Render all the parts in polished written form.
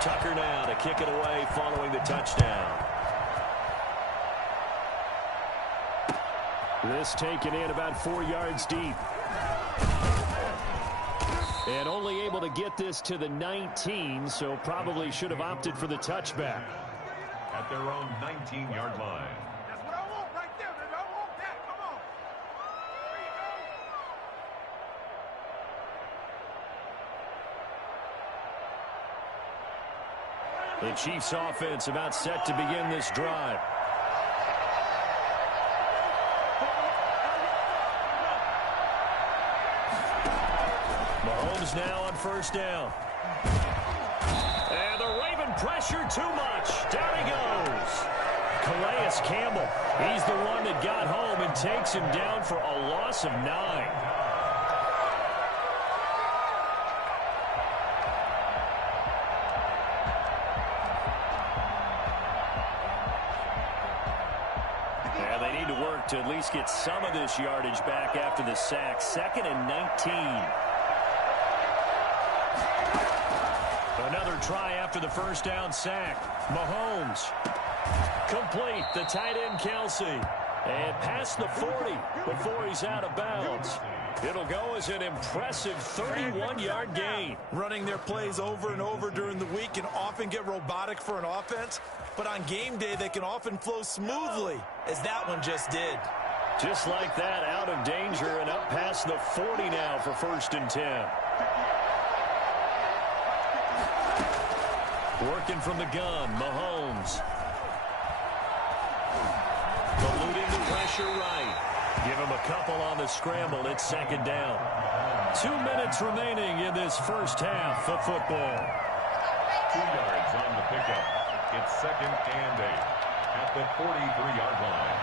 Tucker now to kick it away following the touchdown. This taken in about 4 yards deep. And only able to get this to the 19, so probably should have opted for the touchback. At their own 19-yard line. That's what I want right there, baby. I want that. Come on. The Chiefs offense about set to begin this drive. Mahomes now on first down. And the Raven pressure too much. Down he goes. Calais Campbell. He's the one that got home and takes him down for a loss of 9. They need to work to at least get some of this yardage back after the sack. 2nd and 19. Another try after the first down sack. Mahomes. Complete. The tight end, Kelsey. And past the 40 before he's out of bounds. It'll go as an impressive 31-yard gain. Running their plays over and over during the week can often get robotic for an offense, but on game day they can often flow smoothly, as that one just did. Just like that, out of danger and up past the 40 now for 1st and 10. Working from the gun, Mahomes. Eluding the pressure right. Give him a couple on the scramble. It's 2nd down. 2 minutes remaining in this first half of football. 2 yards on the pickup. It's 2nd and 8 at the 43-yard line.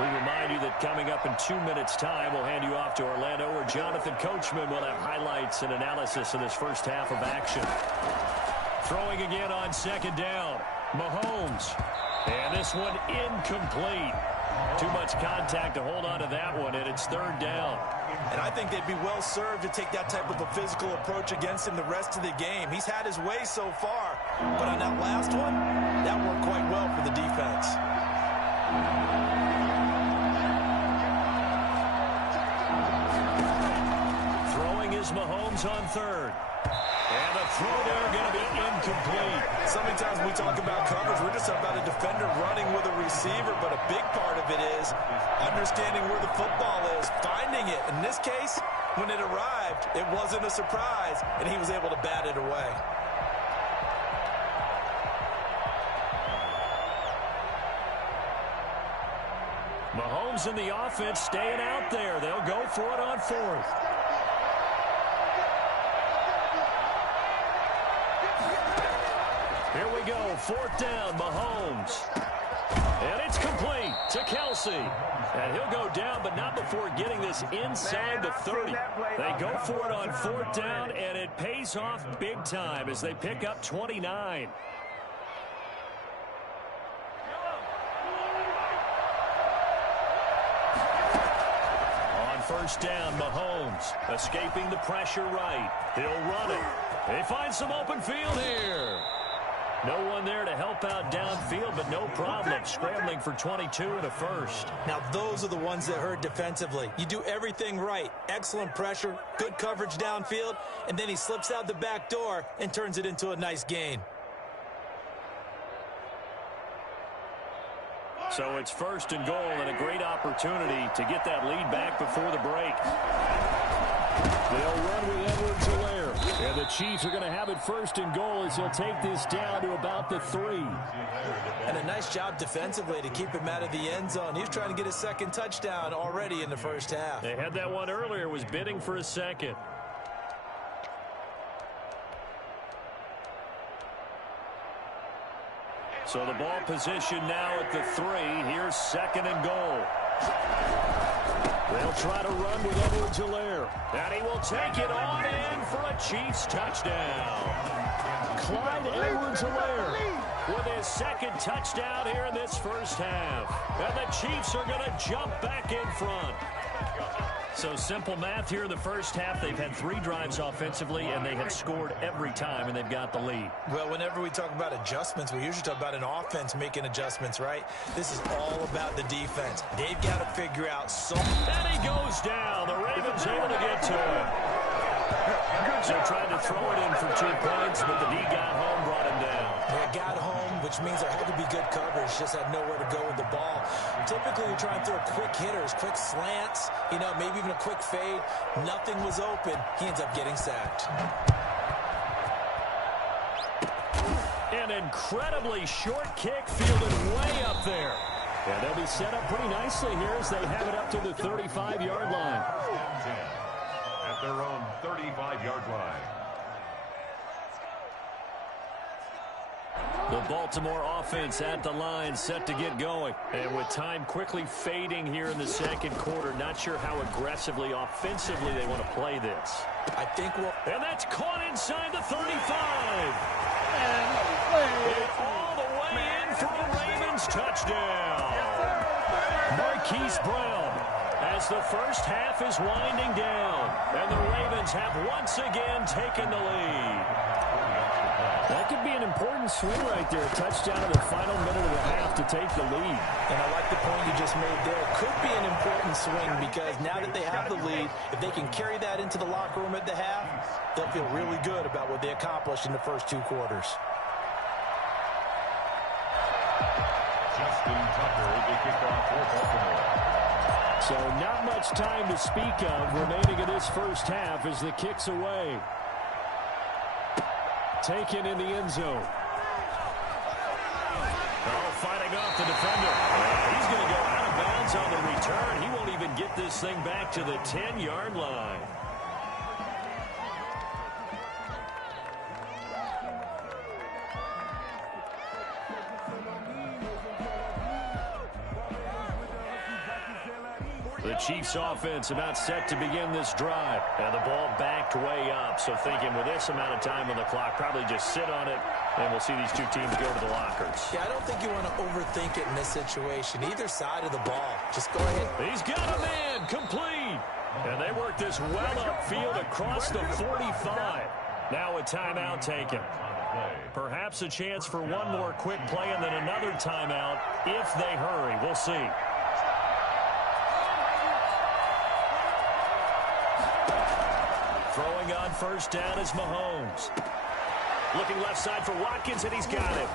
We remind you that coming up in 2 minutes' time, we'll hand you off to Orlando, where Jonathan Coachman will have highlights and analysis of this first half of action. Throwing again on 2nd down. Mahomes. And this one incomplete. Too much contact to hold on to that one, and it's 3rd down. And I think they'd be well served to take that type of a physical approach against him the rest of the game. He's had his way so far, but on that last one, that worked quite well for the defense. Throwing is Mahomes on 3rd. And the throw there going to be incomplete. So many times when we talk about coverage, we're just about a defender running with a receiver, but a big part of it is understanding where the football is, finding it. In this case, when it arrived, it wasn't a surprise, and he was able to bat it away. Mahomes and the offense staying out there. They'll go for it on 4th. Here we go, 4th down, Mahomes. And it's complete to Kelsey. And he'll go down, but not before getting this inside the 30. They go for it on 4th down, and it pays off big time as they pick up 29. On 1st down, Mahomes escaping the pressure right. He'll run it. They find some open field here. No one there to help out downfield, but no problem. Scrambling for 22 and a first. Now, those are the ones that hurt defensively. You do everything right. Excellent pressure, good coverage downfield, and then he slips out the back door and turns it into a nice gain. So it's 1st and goal and a great opportunity to get that lead back before the break. They'll run with Edwards-Helaire. And the Chiefs are going to have it 1st and goal as he'll take this down to about the 3. And a nice job defensively to keep him out of the end zone. He was trying to get his 2nd touchdown already in the first half. They had that one earlier, was bidding for a 2nd. So the ball position now at the 3. Here's 2nd and goal. They'll try to run with Edwards-Helaire. And he will take it on in for a Chiefs touchdown. Clyde Edwards-Helaire with his 2nd touchdown here in this first half. And the Chiefs are going to jump back in front. So simple math here in the first half. They've had 3 drives offensively, and they have scored every time, and they've got the lead. Well, whenever we talk about adjustments, we usually talk about an offense making adjustments, right? This is all about the defense. They've got to figure out And he goes down. The Ravens able to get to him. So tried to throw it in for 2 points, but the D got home, brought him down. They got home, which means there had to be good coverage. Just had nowhere to go with the ball. Typically, you try and throw quick hitters, quick slants, maybe even a quick fade. Nothing was open. He ends up getting sacked. An incredibly short kick fielded way up there. And they'll be set up pretty nicely here as they have it up to the 35-yard line. At their own 35-yard line. The Baltimore offense at the line, set to get going. And with time quickly fading here in the second quarter, not sure how aggressively, offensively they want to play this. I think and that's caught inside the 35. And all the way in for a Ravens touchdown. Marquise Brown, as the first half is winding down. And the Ravens have once again taken the lead. That could be an important swing right there. A touchdown in the final minute of the half to take the lead. And I like the point you just made there. Could be an important swing because now that they have the lead, if they can carry that into the locker room at the half, they'll feel really good about what they accomplished in the first 2 quarters. Justin Tucker, the kickoff for Baltimore. So not much time to speak of remaining in this first half as the kick's away. Taken in the end zone. Oh, fighting off the defender. He's going to go out of bounds on the return. He won't even get this thing back to the 10-yard line. The Chiefs offense about set to begin this drive. And the ball backed way up. So thinking with this amount of time on the clock, probably just sit on it, and we'll see these 2 teams go to the lockers. Yeah, I don't think you want to overthink it in this situation. Either side of the ball. Just go ahead. He's got a man, complete. And they work this well upfield across the 45. Now a timeout taken. Perhaps a chance for one more quick play and then another timeout if they hurry. We'll see. Throwing on first down is Mahomes. Looking left side for Watkins, and he's got it.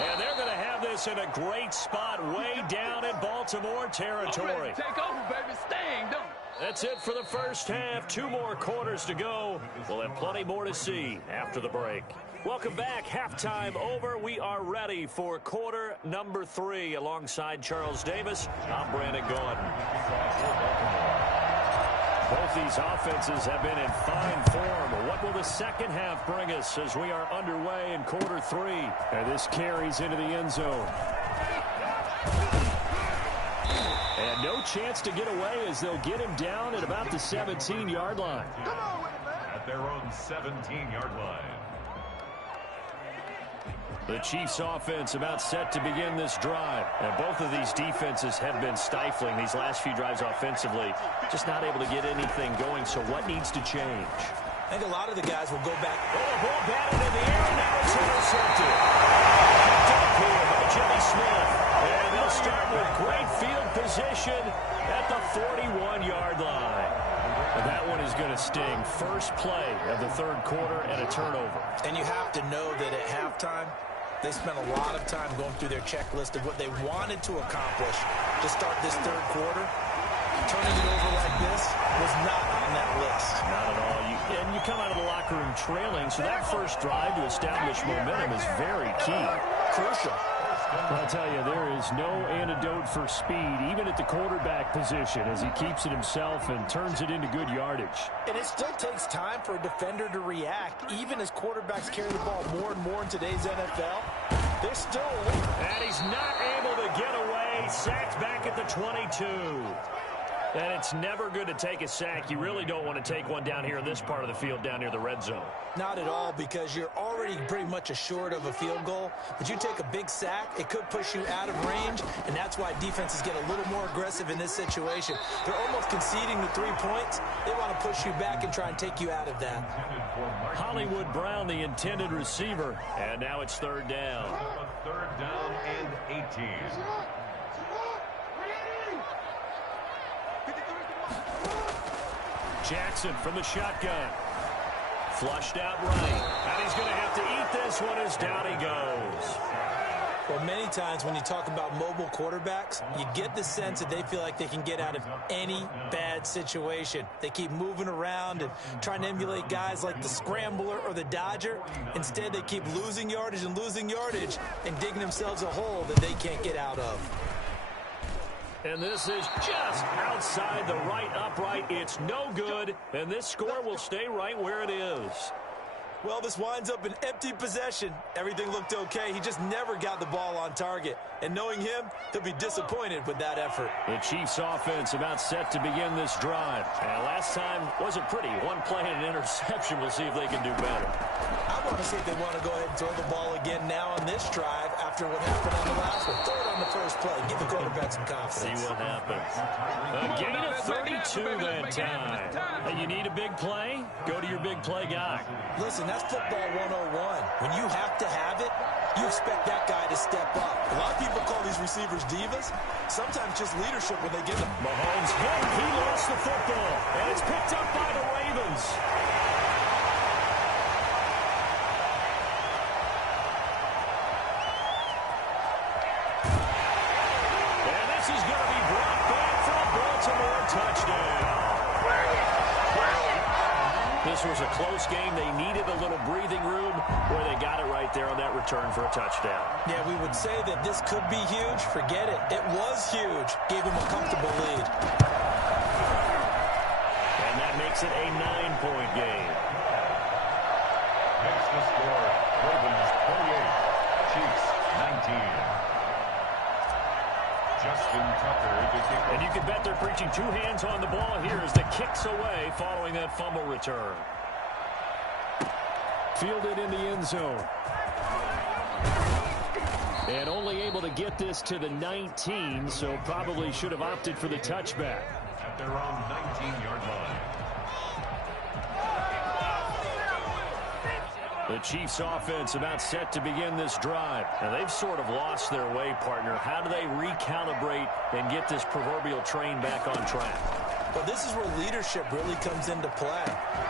And they're going to have this in a great spot way down in Baltimore territory. Take over, baby. Staying, don't. That's it for the first half. 2 more quarters to go. We'll have plenty more to see after the break. Welcome back. Halftime over. We are ready for quarter number 3. Alongside Charles Davis, I'm Brandon Gaudin. Both these offenses have been in fine form. What will the second half bring us as we are underway in quarter 3? And this carries into the end zone. And no chance to get away as they'll get him down at about the 17-yard line. At their own 17-yard line. The Chiefs offense about set to begin this drive. And both of these defenses have been stifling these last few drives offensively. Just not able to get anything going. So what needs to change? I think a lot of the guys will go back. Oh, the ball batted in the air, and now it's intercepted. Picked up here by Jimmy Smith. And they'll start with great field position at the 41-yard line. And that one is going to sting. First play of the third quarter and a turnover. And you have to know that at halftime, they spent a lot of time going through their checklist of what they wanted to accomplish to start this third quarter. Turning it over like this was not on that list. Not at all. And you come out of the locker room trailing, so that first drive to establish momentum is very key. Crucial. I'll tell you, there is no antidote for speed, even at the quarterback position, as he keeps it himself and turns it into good yardage. And it still takes time for a defender to react, even as quarterbacks carry the ball more and more in today's NFL. They're still away. And he's not able to get away. Sacked back at the 22. And it's never good to take a sack. You really don't want to take one down here in this part of the field, down near the red zone. Not at all, because you're already pretty much assured of a field goal. But you take a big sack, it could push you out of range, and that's why defenses get a little more aggressive in this situation. They're almost conceding the 3 points. They want to push you back and try and take you out of that. Hollywood Brown, the intended receiver, and now it's third down. Third down and 18. Jackson from the shotgun. Flushed out right. And he's going to have to eat this one as down he goes. Well, many times when you talk about mobile quarterbacks, you get the sense that they feel like they can get out of any bad situation. They keep moving around and trying to emulate guys like the scrambler or the dodger. Instead, they keep losing yardage and digging themselves a hole that they can't get out of. And this is just outside the right upright. It's no good, and this score will stay right where it is. Well, this winds up an empty possession. Everything looked okay. He just never got the ball on target. And knowing him, he'll be disappointed with that effort. The Chiefs offense about set to begin this drive. And last time wasn't pretty. One play and an interception. We'll see if they can do better. I want to see if they want to go ahead and throw the ball again now on this drive after what happened on the last one. Throw it on the first play. Give the quarterback some confidence. See what happens. A gain of 32 that time. Hey, you need a big play? Go to your big play guy. Listen, that's football 101. When you have to have it, you expect that guy to step up. A lot of people call these receivers divas. Sometimes just leadership when they get them. Mahomes hit. He lost the football. And it's picked up by the Ravens. And this is going to be brought back for a Baltimore touchdown. This was a close game. They needed a little breathing room where they got it right there on that return for a touchdown. Yeah, we would say that this could be huge. Forget it. It was huge. Gave him a comfortable lead. And that makes it a 9-point game. Makes the score Ravens 28, Chiefs 19. Justin Tucker to kick. And you can bet they're preaching two hands on the ball here as the kicks away following that fumble return. Fielded in the end zone. And only able to get this to the 19, so probably should have opted for the touchback. At their own 19-yard line. The Chiefs offense about set to begin this drive. Now they've sort of lost their way, partner. How do they recalibrate and get this proverbial train back on track? Well, this is where leadership really comes into play.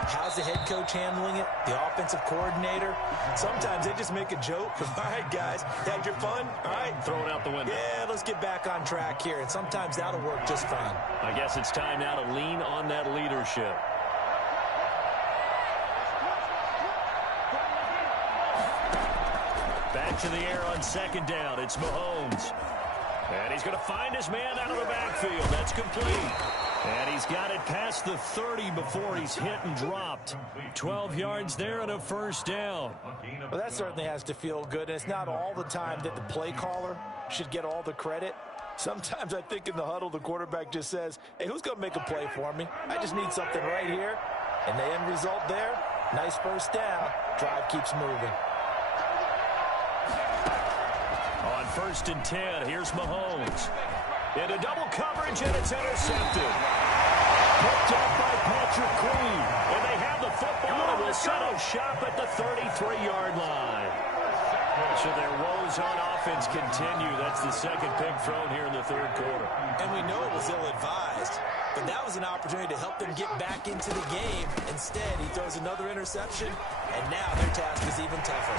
How's the head coach handling it? The offensive coordinator? Sometimes they just make a joke. All right, guys, had your fun? All right. Throw it out the window. Yeah, let's get back on track here. And sometimes that'll work just fine. I guess it's time now to lean on that leadership. Back to the air on second down. It's Mahomes. And he's going to find his man out of the backfield. That's complete. And he's got it past the 30 before he's hit and dropped. 12 yards there and a first down. Well, that certainly has to feel good. And it's not all the time that the play caller should get all the credit. Sometimes I think in the huddle, the quarterback just says, hey, who's going to make a play for me? I just need something right here. And the end result there, nice first down. Drive keeps moving. On 1st and 10, here's Mahomes. Into double coverage, and it's intercepted. Picked up by Patrick Queen. And they have the football and will set up shop at the 33-yard line. So their woes on offense continue. That's the second pick thrown here in the third quarter. And we know it was ill-advised, but that was an opportunity to help them get back into the game. Instead, he throws another interception, and now their task is even tougher.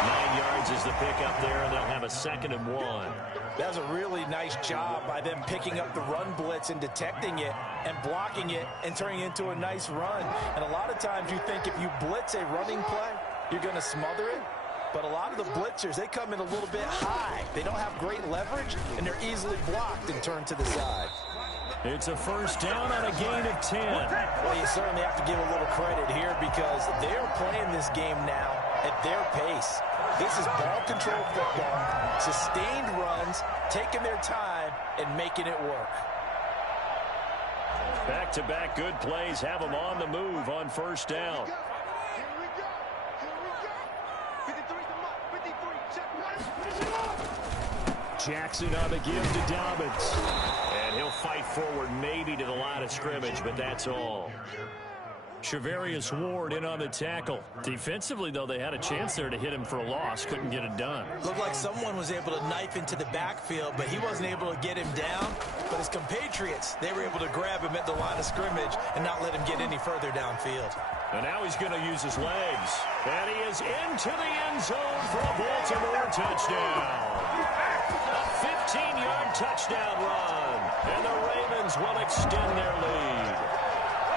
9 yards is the pickup there, and they'll have a 2nd and 1. That was a really nice job by them picking up the run blitz and detecting it and blocking it and turning it into a nice run. And a lot of times you think if you blitz a running play, you're going to smother it. But a lot of the blitzers, they come in a little bit high. They don't have great leverage, and they're easily blocked and turned to the side. It's a first down on a gain of 10. Well, you certainly have to give a little credit here because they're playing this game now at their pace. This is ball control football, sustained runs, taking their time, and making it work. Back-to-back good plays have them on the move on first down. Jackson on the give to Dobbins. And he'll fight forward maybe to the line of scrimmage, but that's all. Charvarius Ward in on the tackle. Defensively, though, they had a chance there to hit him for a loss. Couldn't get it done. Looked like someone was able to knife into the backfield, but he wasn't able to get him down. But his compatriots, they were able to grab him at the line of scrimmage and not let him get any further downfield. And now he's going to use his legs. And he is into the end zone for a Baltimore touchdown. A 15-yard touchdown run. And the Ravens will extend their lead.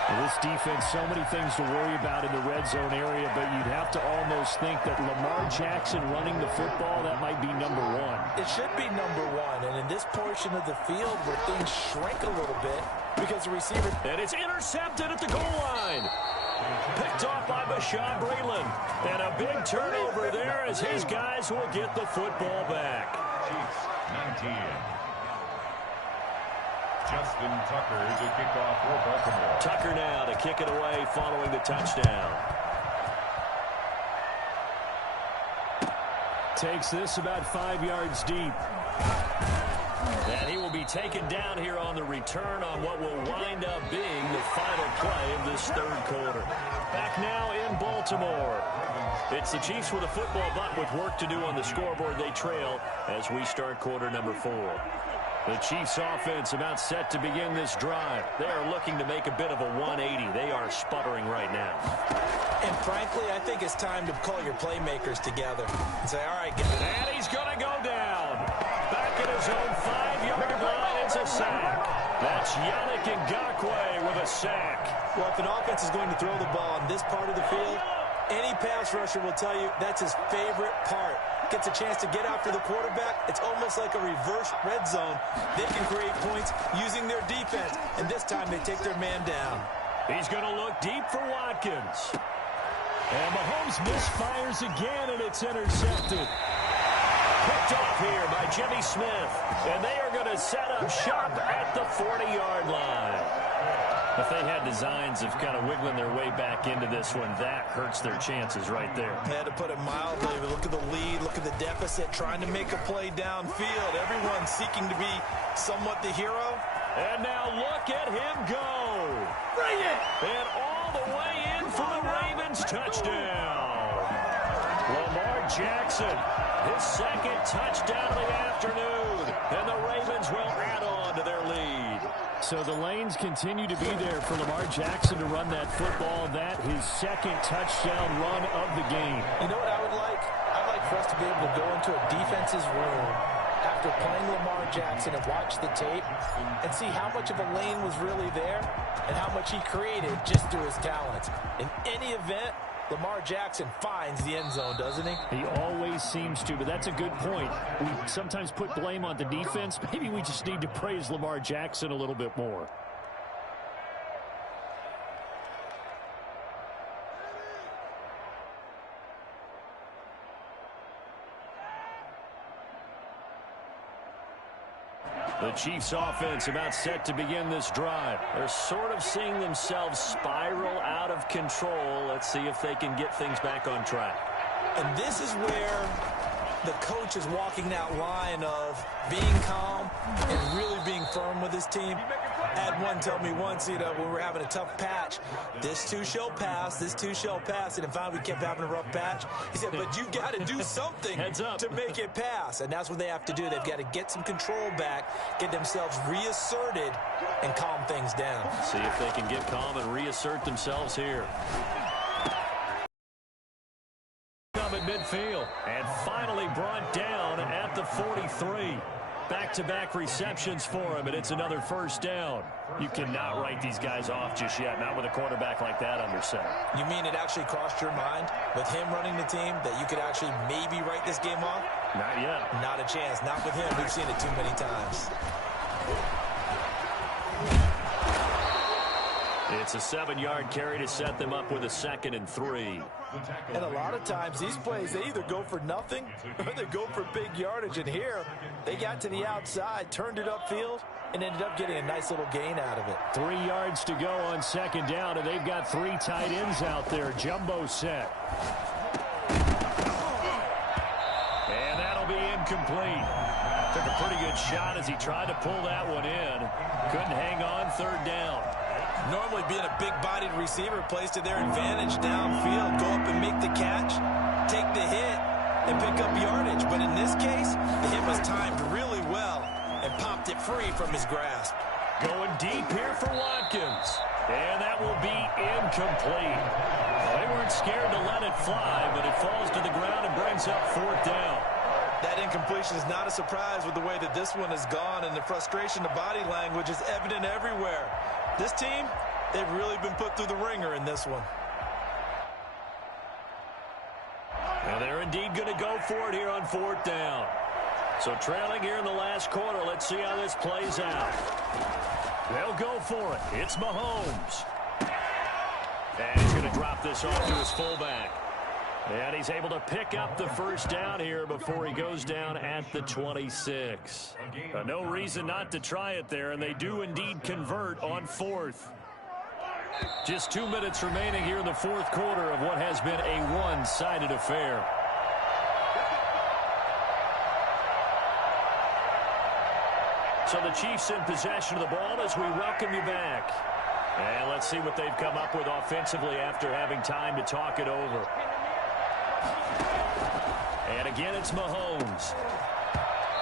Well, this defense, so many things to worry about in the red zone area, but you'd have to almost think that Lamar Jackson running the football, that might be number one. It should be number one, and in this portion of the field where things shrink a little bit because the receiver... And it's intercepted at the goal line. Picked off by Bashaud Breeland. And a big turnover there as his guys will get the football back. Chiefs 19. Justin Tucker to kick off for Baltimore. Tucker now to kick it away following the touchdown. Takes this about 5 yards deep. And he will be taken down here on the return on what will wind up being the final play of this third quarter. Back now in Baltimore. It's the Chiefs with a football, but with work to do on the scoreboard. They trail as we start quarter number 4. The Chiefs offense about set to begin this drive. They are looking to make a bit of a 180. They are sputtering right now. And frankly, I think it's time to call your playmakers together and say, all right, guys. And he's going to go down. Back at his own 5-yard line, it's a sack. That's Yannick Ngakoue with a sack. Well, if an offense is going to throw the ball in this part of the field, any pass rusher will tell you that's his favorite part. Gets a chance to get after the quarterback. It's almost like a reverse red zone. They can create points using their defense, and this time they take their man down. He's going to look deep for Watkins. And Mahomes misfires again, and it's intercepted. Picked off here by Jimmy Smith, and they are going to set up shop at the 40-yard line. If they had designs of kind of wiggling their way back into this one, that hurts their chances right there. They had to put it mildly. Look at the lead. Look at the deficit. Trying to make a play downfield. Everyone seeking to be somewhat the hero. And now look at him go. Bring it! And all the way in for the Ravens touchdown. Lamar Jackson, his second touchdown of the afternoon. And the Ravens will add on to their lead. So the lanes continue to be there for Lamar Jackson to run that football. That his second touchdown run of the game. You know what I would like? I'd like for us to be able to go into a defense's room after playing Lamar Jackson and watch the tape and see how much of a lane was really there and how much he created just through his talents. In any event, Lamar Jackson finds the end zone, doesn't he? He always seems to, but that's a good point. We sometimes put blame on the defense. Maybe we just need to praise Lamar Jackson a little bit more. The Chiefs offense about set to begin this drive. They're sort of seeing themselves spiral out of control. Let's see if they can get things back on track. And this is where the coach is walking that line of being calm and really being firm with his team. I had one tell me once, when we were having a tough patch, this too shall pass, this too shall pass. And finally we kept having a rough patch. He said, but you've got to do something to make it pass. And that's what they have to do. They've got to get some control back, get themselves reasserted, and calm things down. See if they can get calm and reassert themselves here. At midfield and finally brought down at the 43. Back-to-back receptions for him, and it's another first down. You cannot write these guys off just yet, not with a quarterback like that under center. You mean it actually crossed your mind with him running the team that you could actually maybe write this game off? Not yet. Not a chance. Not with him. We've seen it too many times. It's a 7-yard carry to set them up with a 2nd and 3. And a lot of times these plays, they either go for nothing or they go for big yardage. And here, they got to the outside, turned it upfield, and ended up getting a nice little gain out of it. 3 yards to go on second down, and they've got 3 tight ends out there. Jumbo set. And that'll be incomplete. Took a pretty good shot as he tried to pull that one in. Couldn't hang on, third down. Normally being a big-bodied receiver plays to their advantage downfield. Go up and make the catch, take the hit, and pick up yardage. But in this case, the hit was timed really well and popped it free from his grasp. Going deep here for Watkins. And that will be incomplete. Well, they weren't scared to let it fly, but it falls to the ground and brings up fourth down. That incompletion is not a surprise with the way that this one has gone, and the frustration, the body language is evident everywhere. This team, they've really been put through the ringer in this one. And they're indeed going to go for it here on fourth down. So trailing here in the last quarter, let's see how this plays out. They'll go for it. It's Mahomes. And he's going to drop this off to his fullback. And he's able to pick up the first down here before he goes down at the 26. No reason not to try it there, and they do indeed convert on fourth. Just 2 minutes remaining here in the fourth quarter of what has been a one-sided affair. So the Chiefs in possession of the ball as we welcome you back. And let's see what they've come up with offensively after having time to talk it over. And again, it's Mahomes.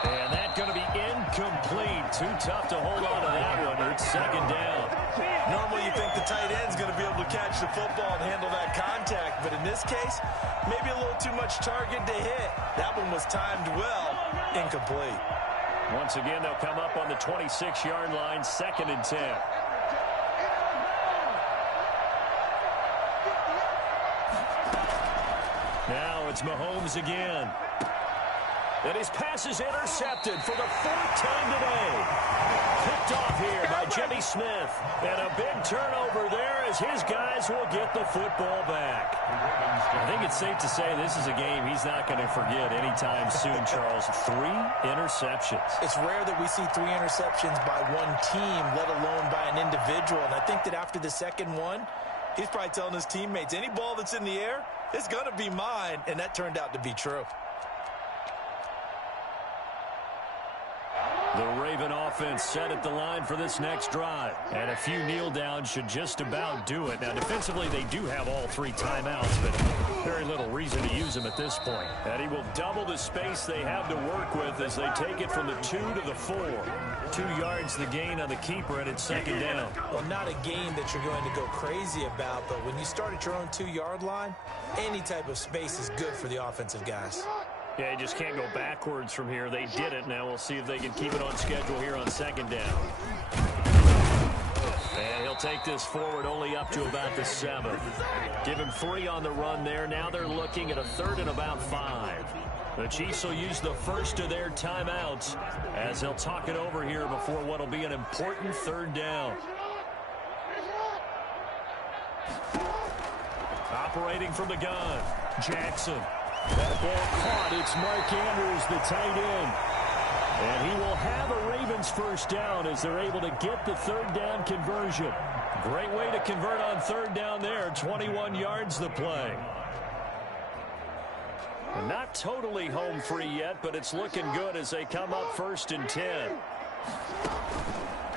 And that's going to be incomplete. Too tough to hold on to that one. It's second down. Normally you think the tight end's going to be able to catch the football and handle that contact, but in this case, maybe a little too much target to hit. That one was timed well. Incomplete. Once again, they'll come up on the 26-yard line, 2nd and 10. Now it's Mahomes again. And his pass is intercepted for the 4th time today. Picked off here by Jimmy Smith. And a big turnover there as his guys will get the football back. I think it's safe to say this is a game he's not going to forget anytime soon, Charles. 3 interceptions. It's rare that we see 3 interceptions by one team, let alone by an individual. And I think that after the second one, he's probably telling his teammates, any ball that's in the air, it's going to be mine. And that turned out to be true. The Raven offense set at the line for this next drive. And a few kneel downs should just about do it. Now, defensively, they do have all 3 timeouts, but very little reason to use them at this point. And he will double the space they have to work with as they take it from the 2 to the 4. 2 yards the gain on the keeper, and it's second down. Well, not a gain that you're going to go crazy about, but when you start at your own 2-yard line, any type of space is good for the offensive guys. Yeah, you just can't go backwards from here. They did it. Now we'll see if they can keep it on schedule here on second down. And he'll take this forward only up to about the 7. Give him 3 on the run there. Now they're looking at a 3rd and about 5. The Chiefs will use the first of their timeouts as they'll talk it over here before what will be an important 3rd down. Operating from the gun, Jackson. That ball caught. It's Mark Andrews, the tight end. And he will have a Ravens first down as they're able to get the 3rd down conversion. Great way to convert on 3rd down there. 21 yards the play. And not totally home free yet, but it's looking good as they come up 1st and 10.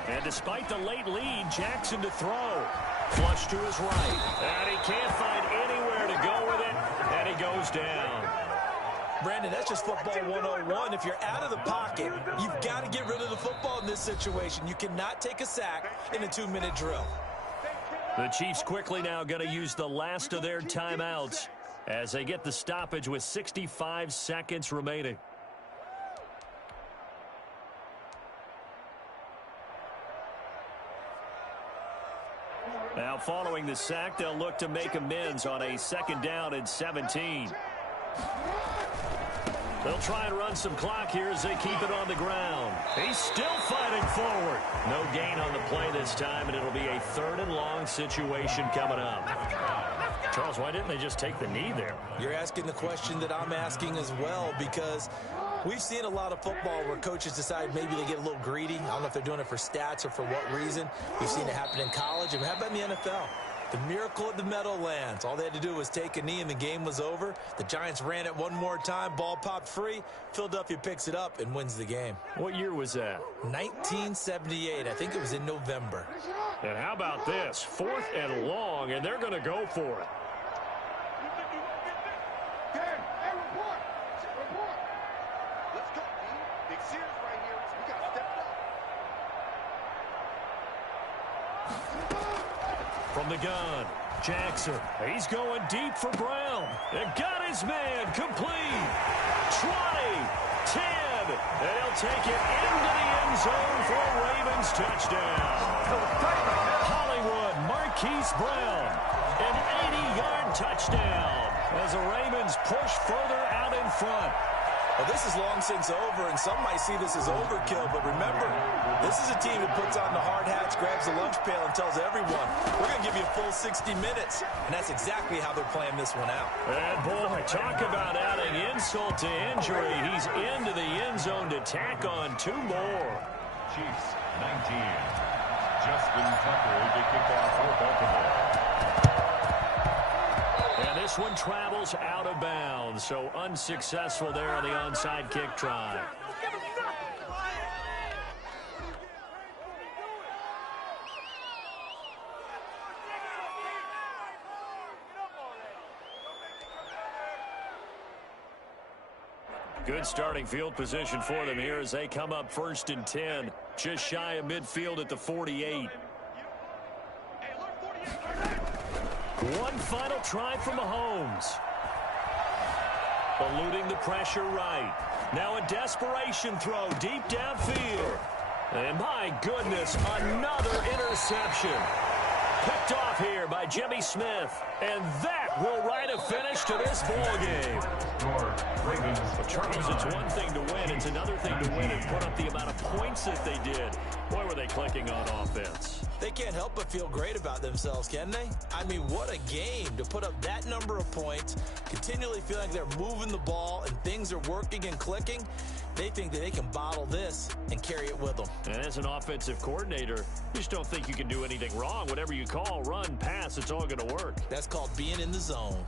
And despite the late lead, Jackson to throw. Flush to his right. And he can't find anywhere to go with it. And he goes down. Brandon, that's just football 101. If you're out of the pocket, you've got to get rid of the football in this situation. You cannot take a sack in a 2-minute drill. The Chiefs quickly now going to use the last of their timeouts as they get the stoppage with 65 seconds remaining. Now following the sack, they'll look to make amends on a 2nd down and 17. They'll try and run some clock here as they keep it on the ground. He's still fighting forward. No gain on the play this time, and it'll be a 3rd and long situation coming up. Charles, why didn't they just take the knee there? You're asking the question that I'm asking as well, because we've seen a lot of football where coaches decide maybe they get a little greedy. I don't know if they're doing it for stats or for what reason. We've seen it happen in college. And how about in the NFL? The miracle at the Meadowlands. All they had to do was take a knee and the game was over. The Giants ran it one more time. Ball popped free. Philadelphia picks it up and wins the game. What year was that? 1978. I think it was in November. And how about this? 4th and long, and they're going to go for it. From the gun, Jackson. He's going deep for Brown. And got his man complete. 20, 10. They'll take it into the end zone for a Ravens touchdown. Hollywood, Marquise Brown. An 80-yard touchdown as the Ravens push further out in front. Well, this is long since over, and some might see this as overkill, but remember, this is a team that puts on the hard hats, grabs the lunch pail, and tells everyone, we're going to give you a full 60 minutes, and that's exactly how they're playing this one out. And, boy, talk about adding insult to injury. He's into the end zone to tack on 2 more. Chiefs, 19. Justin Tucker to kick off for Baltimore. And this one travels out of bounds, so unsuccessful there on the onside kick try. Good starting field position for them here as they come up 1st and 10, just shy of midfield at the 48. One final try from Mahomes. Eluding the pressure right. Now a desperation throw deep downfield. And my goodness, another interception. Picked off here by Jimmy Smith. And that will write a finish to this ball game. Charles, it's one thing to win. It's another thing to win and put up the amount of points that they did. Boy, were they clicking on offense. They can't help but feel great about themselves, can they? I mean, what a game to put up that number of points, continually feel like they're moving the ball and things are working and clicking. They think that they can bottle this and carry it with them. And as an offensive coordinator, you just don't think you can do anything wrong. Whatever you call, run, pass, it's all going to work. That's called being in the zone.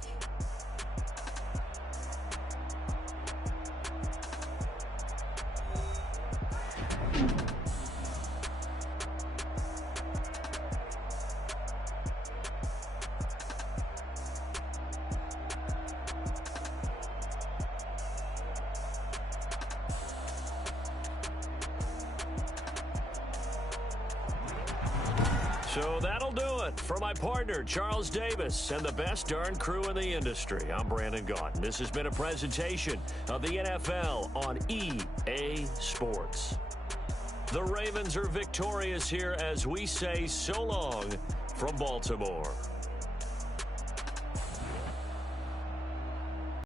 So that'll do it for my partner, Charles Davis, and the best darn crew in the industry. I'm Brandon Gaudin. This has been a presentation of the NFL on EA Sports. The Ravens are victorious here as we say so long from Baltimore.